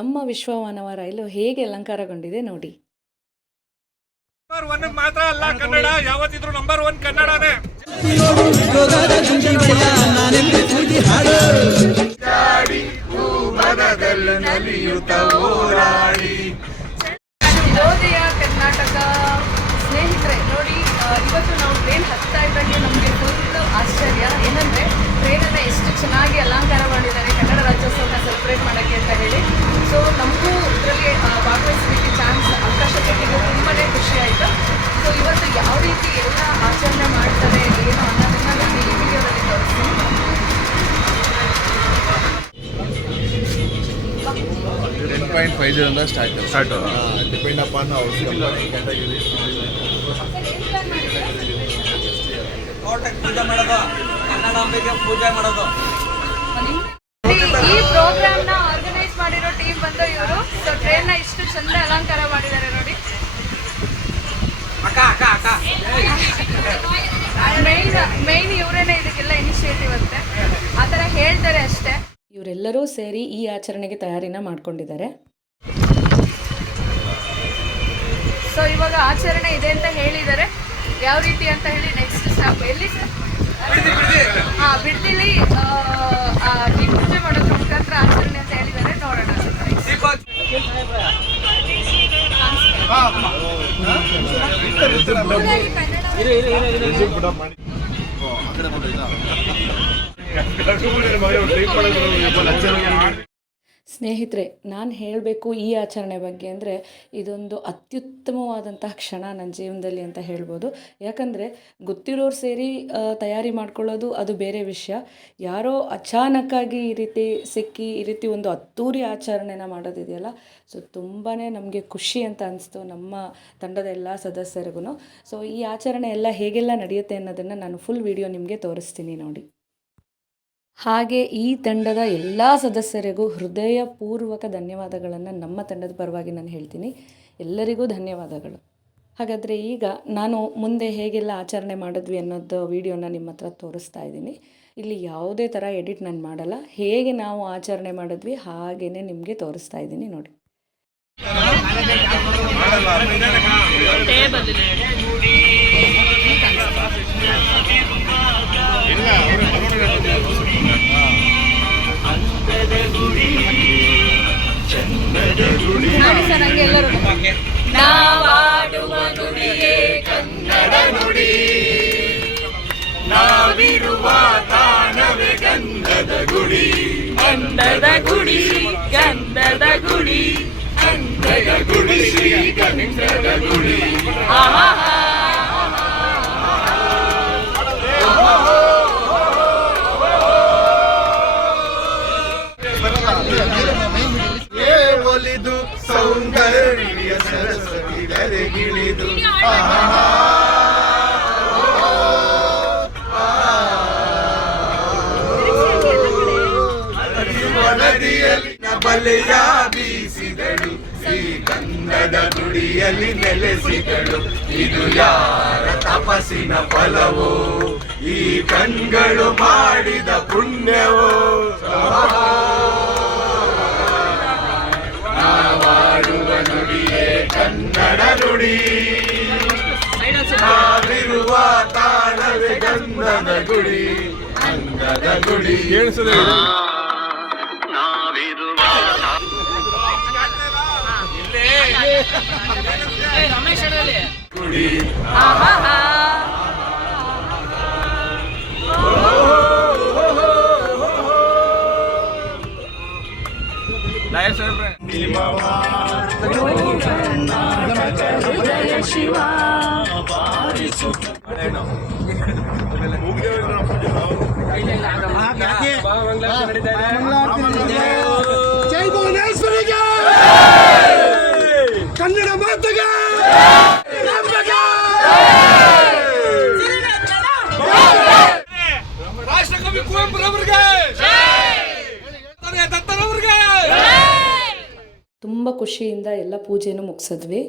ನಮ್ಮ ವಿಶ್ವಮಾನವ ರೈಲು ಹೇಗೆ ಅಲಂಕಾರಗೊಂಡಿದೆ ನೋಡಿ. ನಂಬರ್ ಒನ್ ಮಾತ್ರ ಅಲ್ಲ ಕನ್ನಡ. ಯಾವತ್ತಿದ್ರು ನಂಬರ್ ಒನ್ ಕನ್ನಡನೇ. ವಿರೋಧಿಯ ಕರ್ನಾಟಕ. ಸ್ನೇಹಿತರೆ ನೋಡಿ ಇವತ್ತು ನಾವು ಟ್ರೈನ್ ಹತ್ತಾ ಇದ್ದಂಗೆ ನಮಗೆ ಫುಲ್ ಆಶ್ಚರ್ಯ. ಏನಂದ್ರೆ ಟ್ರೈನನ್ನ ಎಷ್ಟು ಚೆನ್ನಾಗಿ ಅಲಂಕಾರ ಮಾಡಿದ್ದಾರೆ ಕನ್ನಡ ರಾಜ್ಯೋತ್ಸವನ ಸೆಲೆಬ್ರೇಟ್ ಮಾಡೋಕ್ಕೆ ಅಂತ ಹೇಳಿ. ಸೊ ನಮಗೂ ಇದರಲ್ಲಿ ಭಾಗವಹಿಸಲಿಕ್ಕೆ ಚಾನ್ಸ್ ಅವಕಾಶ ಸಿಕ್ಕಿದ್ದು ತುಂಬಾ ಖುಷಿ ಆಯಿತು. ಸೊ ಇವತ್ತು ಯಾವ ರೀತಿ ಎಲ್ಲ ಆಚರಣೆ ಮಾಡ್ತಾರೆ ಏನು ಅನ್ನೋದನ್ನ ನಾನು ಈ ವಿಡಿಯೋದಲ್ಲಿ ತೋರಿಸ್ತೀನಿ. Ten point five zero start start depend upon ಅವ್ರ ಕ್ಯಾಟಗರಿ ಪೂಜೆ ಮಾಡೋದು ಕನ್ನಡಾಂಬೆಗೆ ಪೂಜೆ ಮಾಡೋದು. ಈ ಪ್ರೋಗ್ರಾಮ್ ಬಂದು ಇವರು. ಸೊ ಟ್ರೈನ್ನ ಇಷ್ಟು ಚಂದ ಅಲಂಕಾರ ಮಾಡಿದ್ದಾರೆ ನೋಡಿ. ಮೇನ್ ಮೇನ್ ಇವರೇನೆ ಇದಕ್ಕೆಲ್ಲ ಇನಿಷಿಯೇಟಿವ್ ಅಂತೆ. ಆ ಥರ ಹೇಳ್ತಾರೆ ಅಷ್ಟೇ. ಇವರೆಲ್ಲರೂ ಸೇರಿ ಈ ಆಚರಣೆಗೆ ತಯಾರಿನ ಮಾಡ್ಕೊಂಡಿದ್ದಾರೆ. ಸೊ ಇವಾಗ ಆಚರಣೆ ಇದೆ ಅಂತ ಹೇಳಿದ್ದಾರೆ. ಯಾವ ರೀತಿ ಅಂತ ಹೇಳಿ ನೆಕ್ಸ್ಟ್ ಸ್ಟಾಪ್ ಎಲ್ಲಿ ಸರ್? ಹಾ ಬಿಡ್ದಿಲಿ ದೀಪ ಪೂಜೆ ಮಾಡೋದ್ರ ಮುಖಾಂತರ ಆಚರಣೆ ಆ ಕಡೆ ಮಾಡೋದಾ ಸ್ನೇಹಿತರೆ, ನಾನು ಹೇಳಬೇಕು ಈ ಆಚರಣೆ ಬಗ್ಗೆ ಅಂದರೆ ಇದೊಂದು ಅತ್ಯುತ್ತಮವಾದಂತಹ ಕ್ಷಣ ನನ್ನ ಜೀವನದಲ್ಲಿ ಅಂತ ಹೇಳ್ಬೋದು. ಯಾಕಂದರೆ ಗೊತ್ತಿರೋರು ಸೇರಿ ತಯಾರಿ ಮಾಡ್ಕೊಳ್ಳೋದು ಅದು ಬೇರೆ ವಿಷಯ. ಯಾರೋ ಅಚಾನಕ್ಕಾಗಿ ಈ ರೀತಿ ಸಿಕ್ಕಿ, ಈ ರೀತಿ ಒಂದು ಅದ್ದೂರಿ ಆಚರಣೆನ ಮಾಡೋದಿದೆಯಲ್ಲ, ಸೊ ತುಂಬಾ ನಮಗೆ ಖುಷಿ ಅಂತ ಅನಿಸ್ತು ನಮ್ಮ ತಂಡದ ಎಲ್ಲ ಸದಸ್ಯರಿಗೂ ಸೊ ಈ ಆಚರಣೆ ಎಲ್ಲ ಹೇಗೆಲ್ಲ ನಡೆಯುತ್ತೆ ಅನ್ನೋದನ್ನು ನಾನು ಫುಲ್ ವಿಡಿಯೋ ನಿಮಗೆ ತೋರಿಸ್ತೀನಿ ನೋಡಿ. ಹಾಗೆ ಈ ತಂಡದ ಎಲ್ಲ ಸದಸ್ಯರಿಗೂ ಹೃದಯಪೂರ್ವಕ ಧನ್ಯವಾದಗಳನ್ನು ನಮ್ಮ ತಂಡದ ಪರವಾಗಿ ನಾನು ಹೇಳ್ತೀನಿ. ಎಲ್ಲರಿಗೂ ಧನ್ಯವಾದಗಳು. ಹಾಗಾದರೆ ಈಗ ನಾನು ಮುಂದೆ ಹೇಗೆಲ್ಲ ಆಚರಣೆ ಮಾಡಿದ್ವಿ ಅನ್ನೋದು ವಿಡಿಯೋನ ನಿಮ್ಮ ಹತ್ರ ತೋರಿಸ್ತಾ ಇದ್ದೀನಿ. ಇಲ್ಲಿ ಯಾವುದೇ ಥರ ಎಡಿಟ್ ನಾನು ಮಾಡಲ್ಲ. ಹೇಗೆ ನಾವು ಆಚರಣೆ ಮಾಡಿದ್ವಿ ಹಾಗೆಯೇ ನಿಮಗೆ ತೋರಿಸ್ತಾ ಇದ್ದೀನಿ ನೋಡಿ. ಹಂಗೆ ಎಲ್ಲರೂ ನಾವಾಡುವ ನುಡಿಯೇ ಕನ್ನಡ ನುಡಿ. ನಾವಿರುವ ತಾಣವೇ ಗಂಧದ ಗುಡಿ. ಗಂಧದ ಗುಡಿ ಗಂಧದ ಗುಡಿ. ಗಂಧದ ಗುಡಿ ಗಂಧದ ಗುಡಿ. ಗಂಧದ ಗುಡಿಯಲ್ಲಿ ನೆಲೆಸಿದಳು. ಇದು ಯಾರ ತಪಸ್ಸಿನ ಫಲವೋ? ಈ ಕಣ್ಗಳು ಮಾಡಿದ ಪುಣ್ಯವೋ? ನಾವಾಡುವ ನುಡಿಯೇ ಕನ್ನಡ ನುಡಿ. ನಾವಿರುವ ತಾಳವೇ ಗಂಧದ ಗುಡಿ. ಗಂಧದ ಗುಡಿ. ಗುಡಿ ಆಹಾ ಜೈ ರಾಷ್ಟ್ರಕವಿ ತುಂಬ ಖುಷಿಯಿಂದ ಎಲ್ಲ ಪೂಜೆನೂ ಮುಗಿಸಿದ್ವಿ.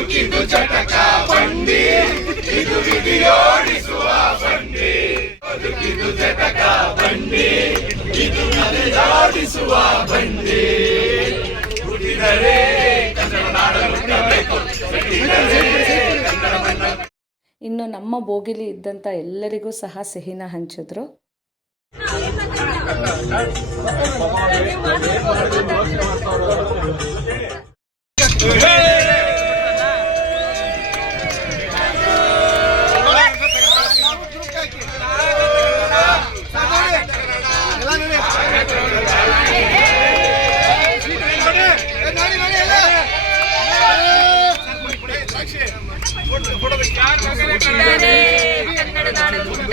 ಬದುಕಿದು ಚಟಕ ಬಂಡಿ. ಇದು ವಿಧಿಯೋಡಿಸುವ ಬಂಡಿ. ಬದುಕಿದು ಚಟಕ ಬಂಡಿ. ಇದು ವಿಧಿಯೋಡಿಸುವ ಬಂಡಿ. ಹುಟ್ಟಿದರೆ ಕನ್ನಡ ನಾಡಲು ಹುಟ್ಟಬೇಕು ಇನ್ನು ನಮ್ಮ ಬೋಗಿಲಿ ಇದ್ದಂತ ಎಲ್ಲರಿಗೂ ಸಹ ಸಿಹಿನ ಹಂಚಿದ್ರು.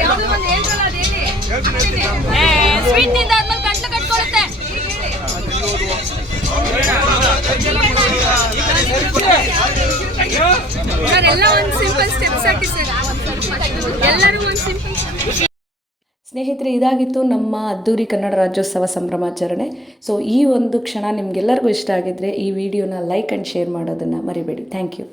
ಯಾವ್ದೋ ಒಂದು ಹೇಳ್ರಲ್ಲ ಅದು ಹೇಳಿ. ಸ್ವೀಟ್ ತಿಂದಾದ್ಮೇಲೆ ಕಟ್ಕೊಳುತ್ತೆ. ಸರ್ ಸ್ನೇಹಿತರೆ, ಇದಾಗಿತ್ತು ನಮ್ಮ ಅದ್ದೂರಿ ಕನ್ನಡ ರಾಜ್ಯೋತ್ಸವ ಸಂಭ್ರಮಾಚರಣೆ. ಸೊ ಈ ಒಂದು ಕ್ಷಣ ನಿಮಗೆಲ್ಲರಿಗೂ ಇಷ್ಟ ಆಗಿದ್ರೆ ಈ ವಿಡಿಯೋನ ಲೈಕ್ ಆ್ಯಂಡ್ ಶೇರ್ ಮಾಡೋದನ್ನು ಮರಿಬೇಡಿ. Thank you